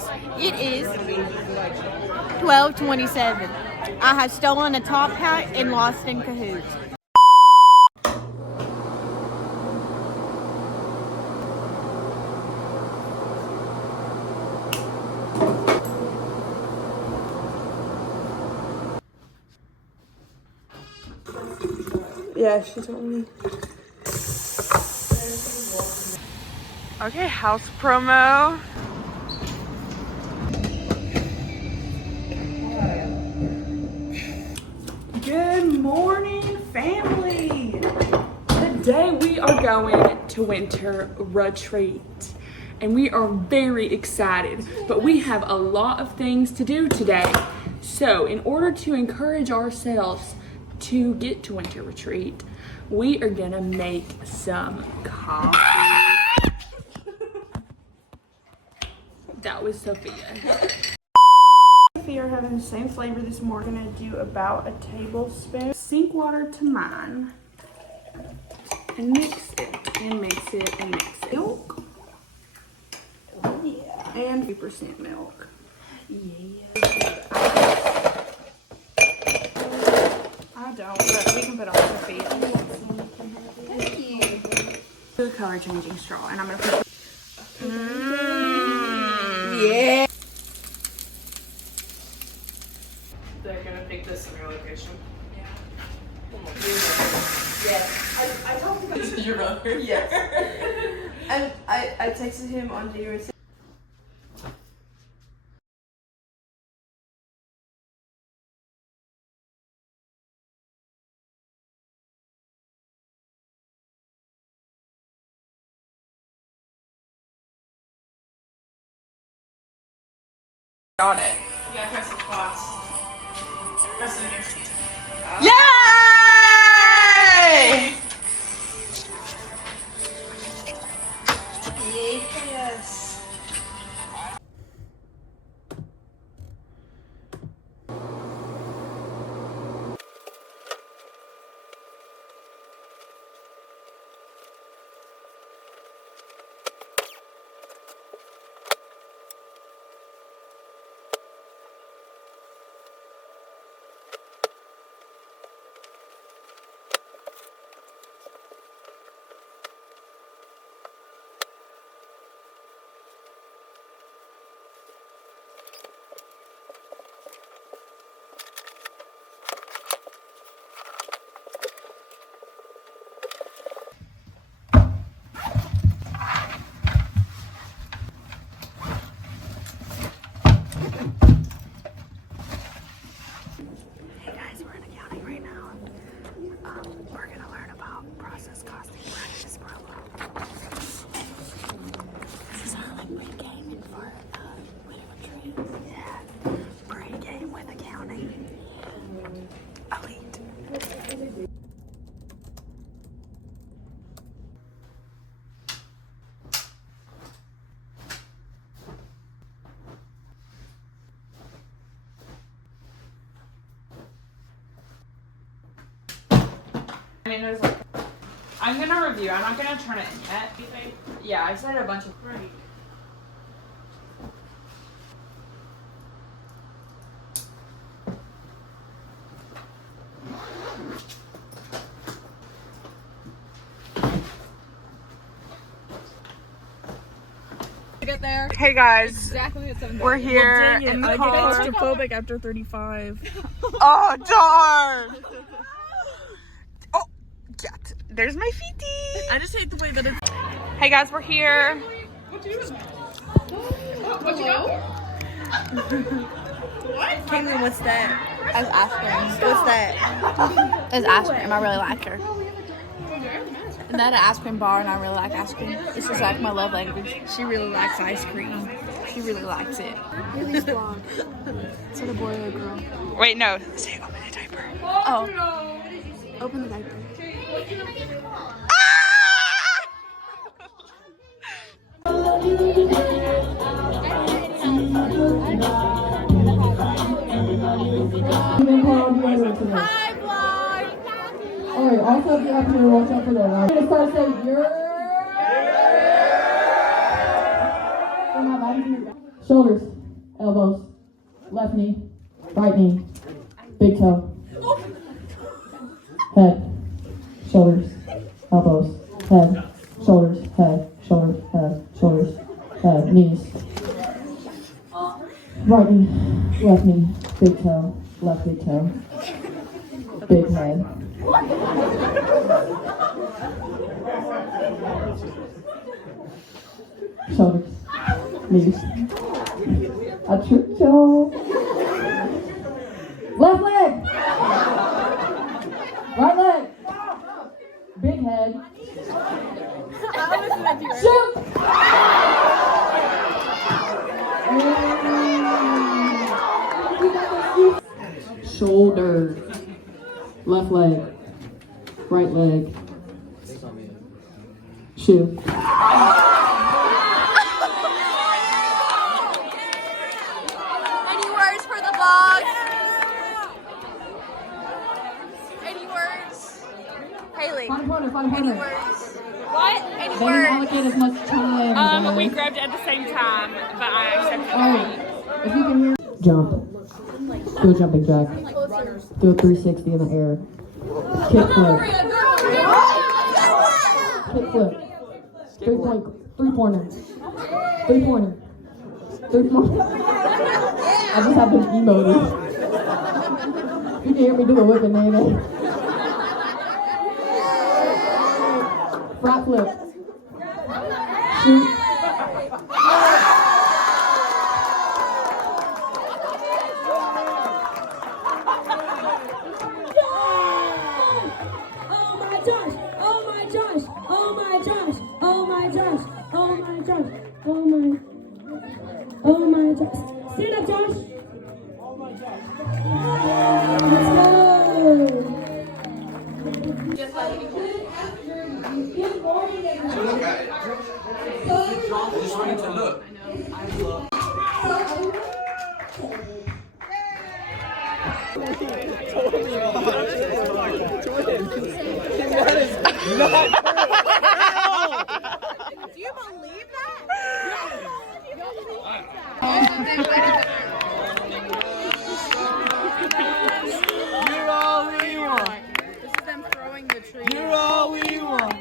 guys, it is 12:27. I have stolen a top hat and lost in cahoots. Yeah, she told me. Okay, house promo. Good morning, family. Today we are going to winter retreat and we are very excited, but we have a lot of things to do today. So in order to encourage ourselves to get to winter retreat, we are gonna make some coffee. That was Sophia. Sophia are having the same flavor this morning. I'm gonna do about a tablespoon. Sink water to mine. And mix it, and mix it, and mix it. Milk. Oh yeah. And 3% milk. Yeah. I don't, but we can put on Sophia. Thank you. The color changing straw, and I'm gonna put. Yeah. They're gonna think this is your location. Yeah. Yes. I told him. This is your brother? Yes. And I texted him on January 6th. Got it. You gotta press the class. Press the next one. Yay! Yes. Hey guys, we're in accounting right now. We're gonna learn about process costing practice problem. This is our pre-game for winter retreat. Yeah, pre-game with accounting. Elite. I mean, there's like. I'm gonna review. I'm not gonna turn it in yet. Yeah, I said a bunch of. Right. Get there. Hey guys, Exactly at 7:30. we're here in the I car. get claustrophobic after 35. Oh darn! Oh, yeah. There's my feetie. I just hate the way that it's. Hey guys, we're here. What you got? Caitlin, what's that? As ice cream. What's that? As ice cream. I really like her. And that an ice cream bar, and I really like ice cream. It's just like my love language. She really likes ice cream. She really likes it. Is that a boy or a girl? Wait, no. Say open the diaper. Oh. Open the diaper. Hi, vlog. Alright, also if you're up here, watch out for the light. I'm gonna start saying, you're... shoulders, elbows, left knee, right knee, big toe, head, shoulders, elbows, head, shoulders, head, shoulders, head, shoulders, head, knees, right knee, left knee, big toe, left big toe, big head. Shoulders, knees. I tripped y'all. Left leg. Right leg. Big head. Shoot. Shoulder. Left leg. Right leg. Shoot. Any words for the vlog? Any words? Haley, Find a corner, find a any corner. words? What? Any They didn't words? allocate as much time. We grabbed it at the same time, but I accepted Oh, if you can hear. Jump. Do a jumping jack. Do a 360 in the air. Kick flip. Kick flip. 3-pointer. 3-pointer. 3-pointer. I just have been emoted. You can hear me do a whip and nail. Flat flip. Shoot. Oh my Josh. Stand up, Josh. Oh my Josh. Let's go. I just wanted to look. Do you believe that? You're all we want. This is them throwing the tree. You're all we want.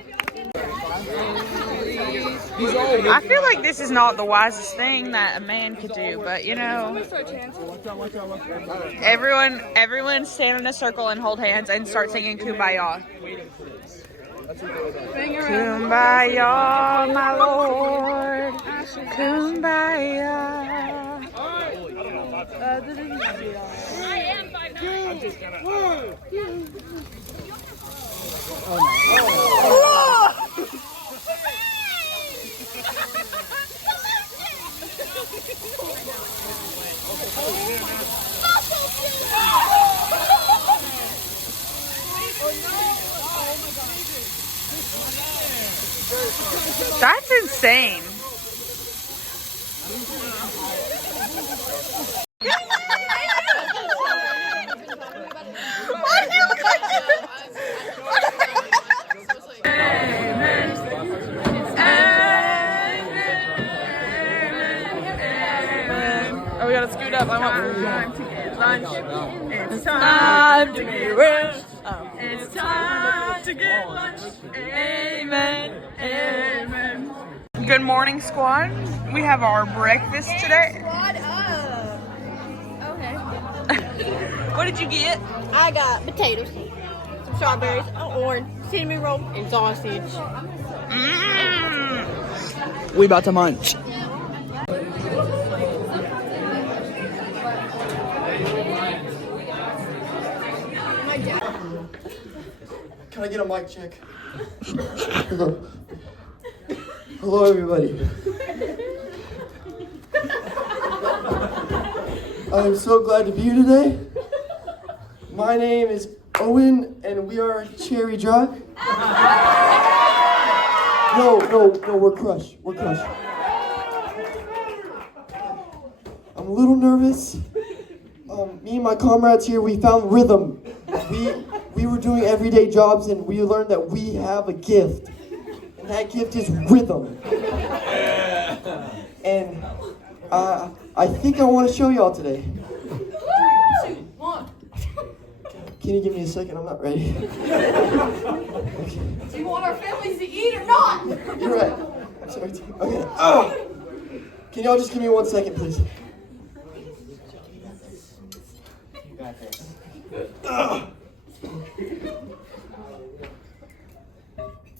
I feel like this is not the wisest thing that a man could do, but you know, everyone stand in a circle and hold hands and start singing Kumbaya. Kumbaya, my Lord. Kumbaya. That's insane. Why do you look like this? Oh, we gotta scoot up. I want time to get lunch. It's time to get rich. It's time to get lunch. Amen. Amen. Good morning, squad. We have our breakfast today. Squad up. Okay. What did you get? I got potatoes, some strawberries, an orange, cinnamon roll, and sausage. We about to munch. Can I get a mic check? Hello, everybody. I'm so glad to be here today. My name is Owen, and we are Cherry Drive. No, we're Crush. We're Crush. I'm a little nervous. Me and my comrades here, we found rhythm. We were doing everyday jobs, and we learned that we have a gift. And that gift is rhythm. And I think I want to show y'all today. Can you give me a second? I'm not ready. Okay. Do you want our families to eat or not? You're right. I'm sorry. Okay. Oh. Can y'all just give me 1 second, please?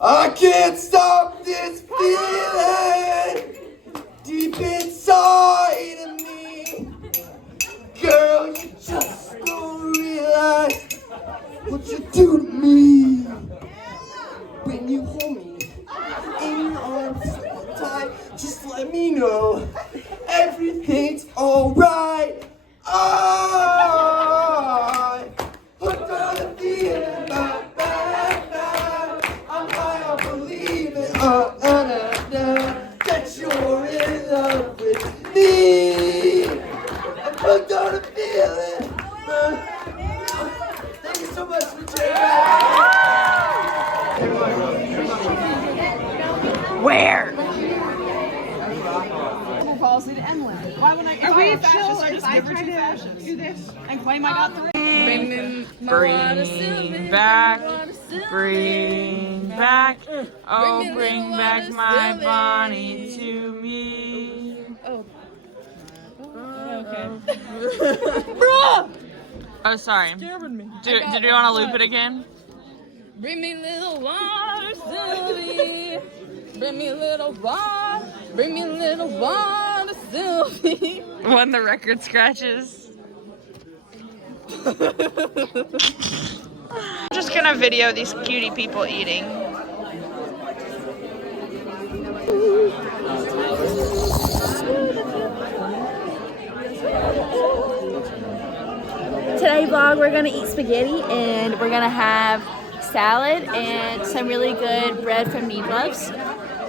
I can't stop this feeling deep inside of me. Girl, you just don't realize what you do to me. When you hold me in your arms tight, just let me know everything's alright. I hooked on the feeling, I'm high on believing, that you're in love with me. I'm hooked on the feeling. Thank you so much for Where? Policy to Emily. Why would I? If we chill, I just give her 2 fashions. Do this and claim I got 3. Bring back, bring back, oh, bring back my Bonnie to me. Oh. Oh, sorry. Did you want to loop it again? Bring me little water, Sylvie. Bring me little water. Bring me little water, Sylvie. When the record scratches. I'm just gonna video these cutie people eating. Today vlog, we're gonna eat spaghetti and we're gonna have salad and some really good bread from Meatloaf's.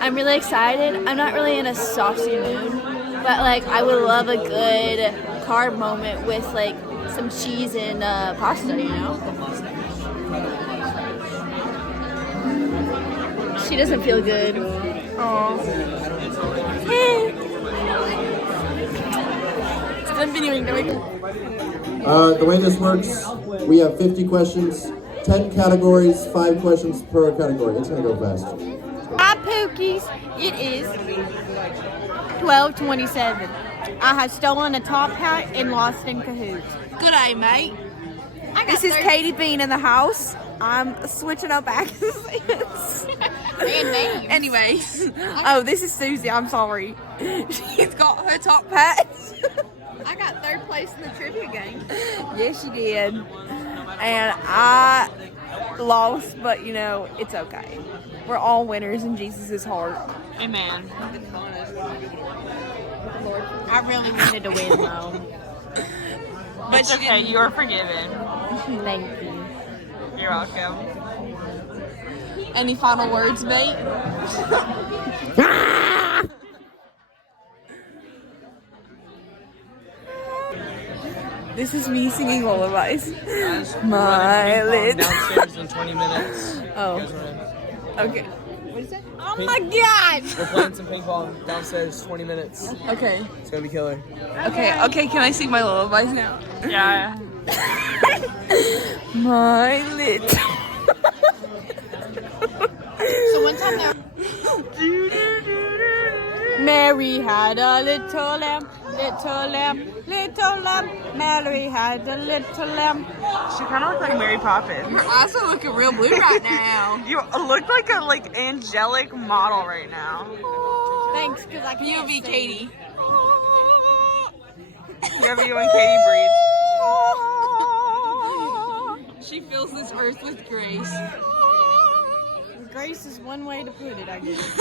I'm really excited. I'm not really in a saucy mood, but like I would love a good carb moment with like some cheese and pasta, you know? She doesn't feel good. Oh. I'm videoing. The way this works, we have 50 questions, 10 categories, 5 questions per category. It's gonna go fast. Hi, Pookies. It is 12:27. I have stolen a top hat and lost in cahoots. Good day, mate. This is Katie Bean in the house. I'm switching up accents. Anyways. Oh, this is Susie. I'm sorry. She's got her top hat. I got 3rd place in the trivia game. Yes, she did. And I lost, but you know, it's okay. We're all winners in Jesus' heart. Amen. I really wanted to win though. But it's okay, you are forgiven. Thank you. You're welcome. Any final words, mate? This is me singing lullabies. My little. Downstairs in 20 minutes. Oh. Okay. What is that? Oh my God! We're playing some ping pong downstairs 20 minutes. Okay. It's gonna be killer. Okay. Can I sing my lullabies now? Yeah. My little. So one time now. Mary had a little lamb, little lamb, little lamb. Mary had a little lamb. She kind of looked like Mary Poppins. Your eyes are looking real blue right now. You look like a angelic model right now. Thanks, because I can't POV sing. Katie. You ever you and Katie breathe? She fills this earth with grace. Grace is one way to put it, I guess.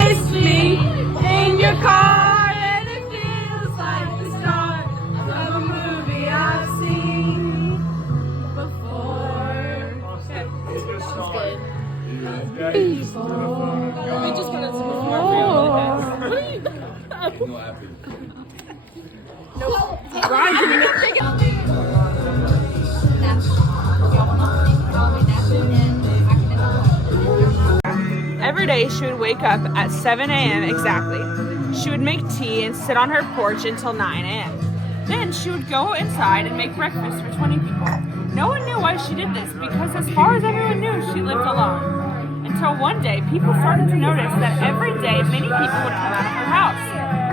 Kiss me in your car and it feels like the start of a movie I've seen before. We just got some Every day day, she would wake up at 7 a.m. exactly. She would make tea and sit on her porch until 9 a.m. Then she would go inside and make breakfast for 20 people. No one knew why she did this because as far as everyone knew, she lived alone. Until one day, people started to notice that every day many people would come out of her house.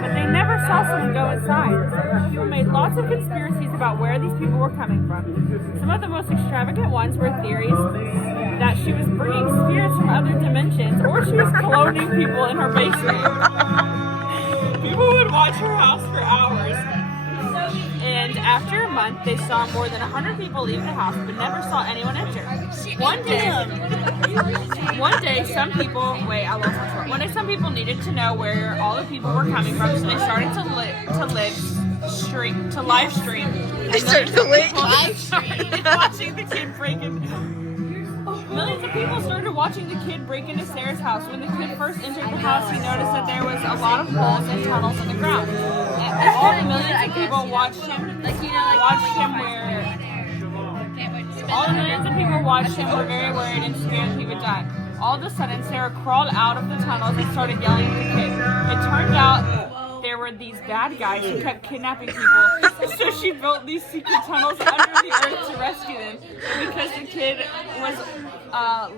But they never saw someone go inside. People made lots of conspiracies about where these people were coming from. Some of the most extravagant ones were theories that she was bringing spirits from other dimensions or she was cloning people in her basement. People would watch her house for hours. And after a month, they saw more than 100 people leave the house but never saw anyone enter. One day, some people needed to know where all the people were coming from, so they started to live stream. They started to live stream watching the kid break in. Millions of people started watching the kid break into Sarah's house. When the kid first entered the house, he noticed that there was a lot of holes and tunnels in the ground. And all the millions of people watched him were very worried and scared he would die. All of a sudden, Sarah crawled out of the tunnels and started yelling at the kid. It turned out there were these bad guys who kept kidnapping people, so she built these secret tunnels under the earth to rescue them. And because the kid was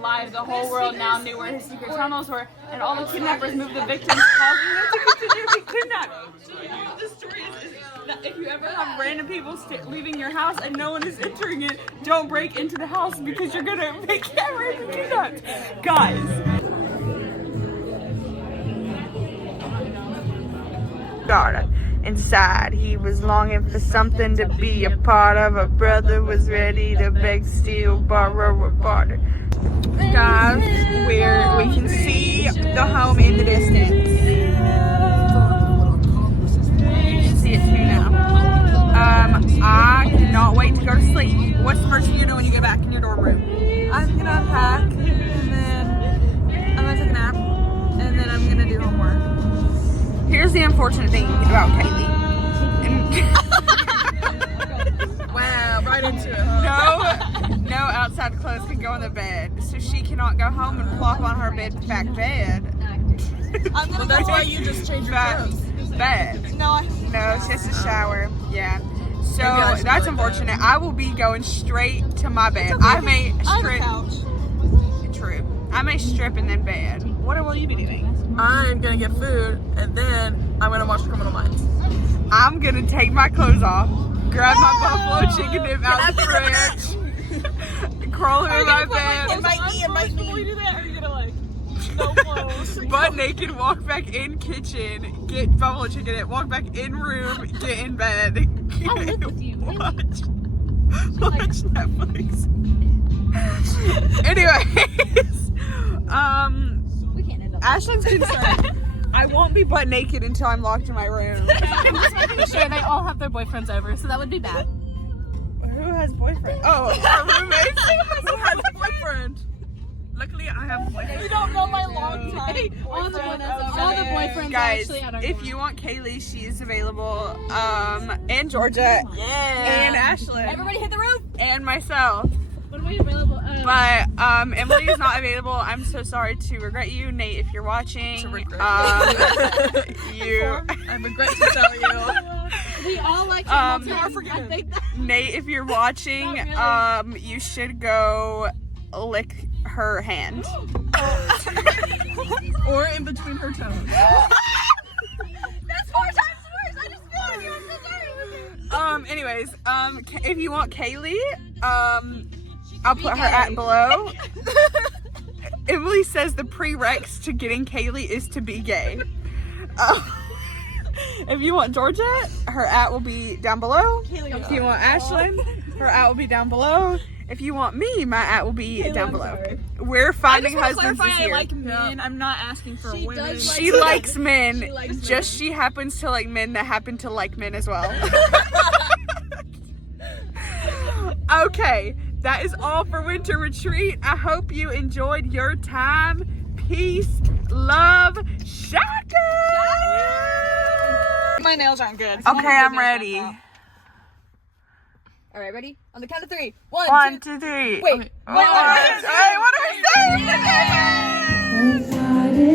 live, the whole world now knew where his secret tunnels were, and all the kidnappers moved the victims, causing them to continue to be kidnapped. So the story is that if you ever have random people leaving your house and no one is entering it, don't break into the house because you're gonna make everyone kidnapped. Guys. Inside, he was longing for something to be a part of. A brother was ready to beg, steal, borrow, or barter. Guys, we can see the home in the distance. You can see it too now. I cannot wait to go to sleep. What's the first thing you do when you get back in your dorm room? I'm gonna unpack, and then I'm gonna take a nap, and then I'm gonna do homework. Here's the unfortunate thing about Kaylee. Wow, right into it. No outside clothes can go in the bed, so she cannot go home and plop on her bed. I'm gonna go. That's why you just changed your clothes. Bed. No, it's just a shower. Yeah. So that's unfortunate. I will be going straight to my bed. I may strip. True. I may strip and then bed. What will you be doing? I'm gonna get food and then I'm gonna watch Criminal Minds. I'm gonna take my clothes off, grab my buffalo chicken dip out the fridge, crawl into my bed. Invite me. Will you do that? Or are you gonna like no clothes? Butt naked, walk back in kitchen, get buffalo chicken dip, walk back in room, get in bed. I'll live with you. Watch Netflix. Anyways, We can't end up. Ashlyn's concerned. I won't be butt naked until I'm locked in my room. I'm just making sure they all have their boyfriends over, so that would be bad. Who has boyfriend? Oh, our roommate. Who has a boyfriend? Luckily, I have a boyfriend. You don't know my long time. All the boyfriends Guys, actually at our if you want Kaylee, she is available. And Georgia. Yeah. And Ashlyn. Everybody hit the roof. And myself. When are we available? But Emily is not available. I'm so sorry to regret you, Nate. If you're watching, I regret to tell you. We all like Hamilton. You are forgiven. Nate, if you're watching, you should go lick her hand. Or in between her toes. That's 4 times worse. I just feel like I'm so sorry. Anyways, if you want Kaylee, I'll put her at below. Emily says the prereqs to getting Kaylee is to be gay. If you want Georgia, her at will be down below. If you want Ashlyn, her at will be down below. If you want me, my at will be down below. We're finding husbands this year. I like men. I'm not asking for women. She likes men. She happens to like men that happen to like men as well. Okay, that is all for Winter Retreat. I hope you enjoyed your time. Peace, love, shaka! My nails aren't good. Okay, I'm ready. All right, ready? On the count of 3. 1, 1, 2, 3. Wait. What are we saying?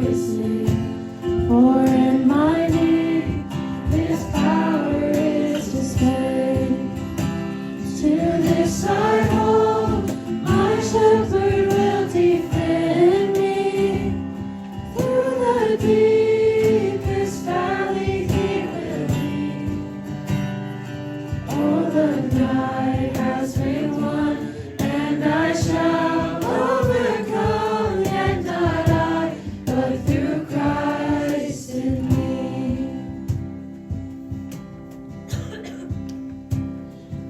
rejoicing. For in my need, His power is displayed. To this I hold, my shepherd will defend me. Through the deepest valley He will lead. All the night has been won, and I shall overcome, yet not I, but through Christ in me.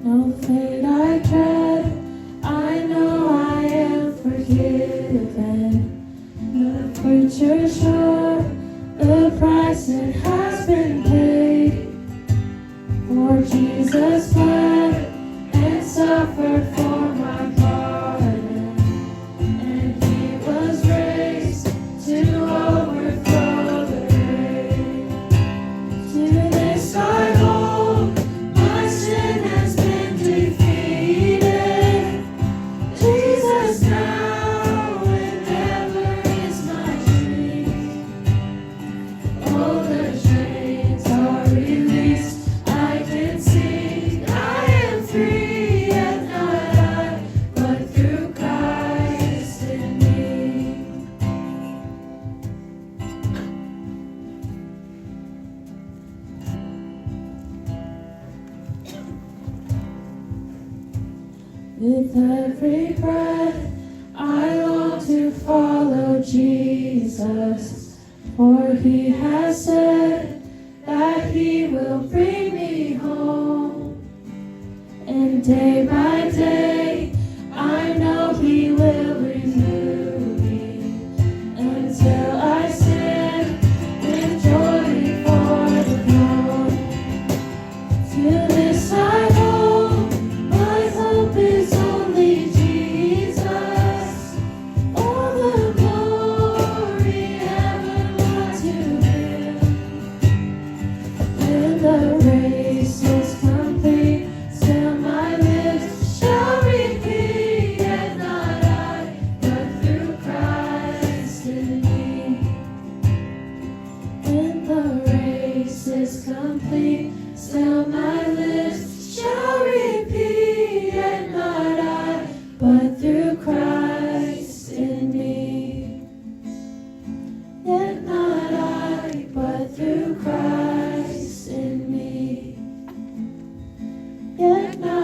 No fate I dread, I know I am forgiven. The preacher sure, the price it has been paid. For Jesus bled and suffered for my pardon, and He was raised to overthrow the grave. To this I hold, my sin has been defeated. Jesus now and ever is my dream. All the chains are released, I can sing, I am free, yet not I, but through Christ in me. With every breath, I long to follow Jesus, for He has said that He will bring me home. And day by day, I know He will renew me, until I stand with joy before the throne. To this I hold, my hope is only Jesus. All the glory evermore to Him. When the race is complete, still my lips shall repeat, yet not I, but through Christ in me. When the race is complete, still my lips shall repeat, yet not I, but through Christ in me. Yet not I, but through Christ in me. Yet not